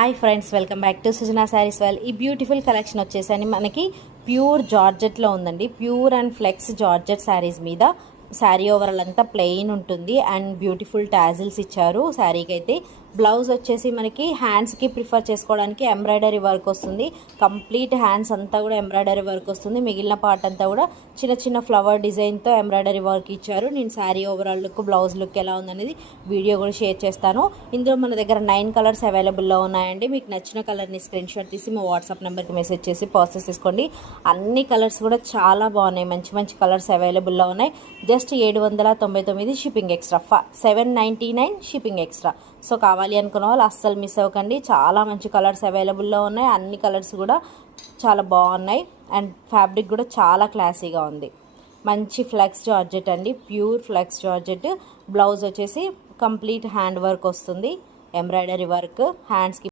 Hi friends, welcome back to Sujana Sarees well. ఈ beautiful collection వచ్చేసని మనకి ప్యూర్ జార్జెట్లో ఉందండి. Pure and flex georgette sarees మీద శారీ ఓవరాల్ అంతా ప్లెయిన్ ఉంటుంది అండ్ బ్యూటిఫుల్ టాజిల్స్ ఇచ్చారు. శారీకి అయితే బ్లౌజ్ వచ్చేసి మనకి హ్యాండ్స్కి ప్రిఫర్ చేసుకోవడానికి ఎంబ్రాయిడరీ వర్క్ వస్తుంది. కంప్లీట్ హ్యాండ్స్ అంతా కూడా ఎంబ్రాయిడరీ వర్క్ వస్తుంది. మిగిలిన పార్ట్ అంతా కూడా చిన్న చిన్న ఫ్లవర్ డిజైన్తో ఎంబ్రాయిడరీ వర్క్ ఇచ్చారు. నేను sari overall look, blouse look ఎలా ఉందనేది వీడియో కూడా షేర్ చేస్తాను. ఇందులో మన దగ్గర 9 కలర్స్ అవైలబుల్లో ఉన్నాయండి. మీకు నచ్చిన కలర్ని స్క్రీన్ షాట్ తీసి మా వాట్సాప్ నెంబర్కి మెసేజ్ చేసి పర్చేస్ చేసుకోండి. అన్ని కలర్స్ కూడా చాలా బాగున్నాయి. మంచి మంచి కలర్స్ అవైలబుల్లో ఉన్నాయి. Just 799 shipping extra, 799 shipping extra. So కావాలి అనుకున్న వాళ్ళు అస్సలు మిస్ అవ్వకండి. చాలా మంచి కలర్స్ అవైలబుల్లో ఉన్నాయి. అన్ని కలర్స్ కూడా చాలా బాగున్నాయి అండ్ ఫ్యాబ్రిక్ కూడా చాలా క్లాసీగా ఉంది. మంచి ఫ్లెక్స్ జార్జెట్ అండి, ప్యూర్ ఫ్లెక్స్ జార్జెట్. బ్లౌజ్ వచ్చేసి కంప్లీట్ హ్యాండ్ వర్క్ వస్తుంది, ఎంబ్రాయిడరీ వర్క్. హ్యాండ్స్కి